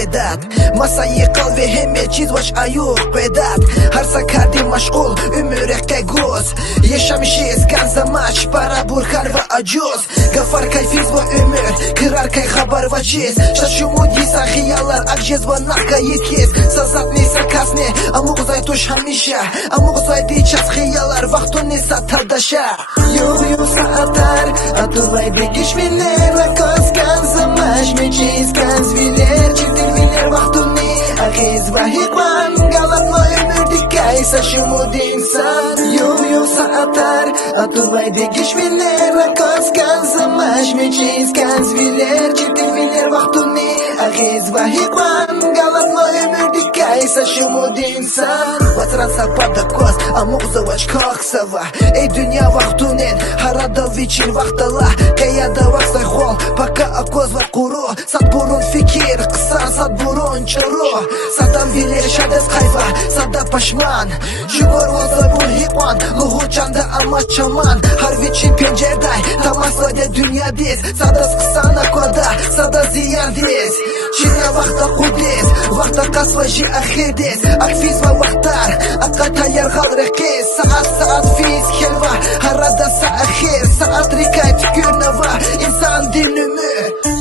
جدت مسایی قلبی همه چیز وش ایوق بدت هر سکردی مشغول ömürek göz yaşamışız ganzamaç para burkar ve acuz gafar kayfiz ve ömür kırar kay haber ve ciz şaşumu disa hiyallar akciz ve nakka yetkiz sazat nisa kasne amuk zay tuş hamişa amuk zay diçaz hiyallar vaktun nisa tardaşa yo saatar atulay begiş bilir ve kaz ganzamaç meçiz gaz bilir çiftil bilir vaktun ni akiz ve hikman galatma ömür dikay saşumu dinsan yo saatar atulay begiş bilir ve kaz ganzamaç meçiz gaz bilir çiftil bilir vaktun ni akiz ve hikman galatma ömür dikay saşumu dinsan vatran sapada koz amuk zavaç kalk sava ey dünya vaktunin harada viçin vaktala kayada vaksay hol paka akoz ve kuru sat burun fikir kısa sat burun çuru satan bilir şades kayfa sada paşman şukur vaza bu hikman luhu çanda ama çaman har viçin pencerday tamasla de dünya diz sadas kısana koda sada ziyar diz çinga vakta kudis vakta kasva ji ahirdis akfiz ve vaktar akata yargal rekis saat fiz kelva harada sa ahir saat rikay tükür nava insan din ömür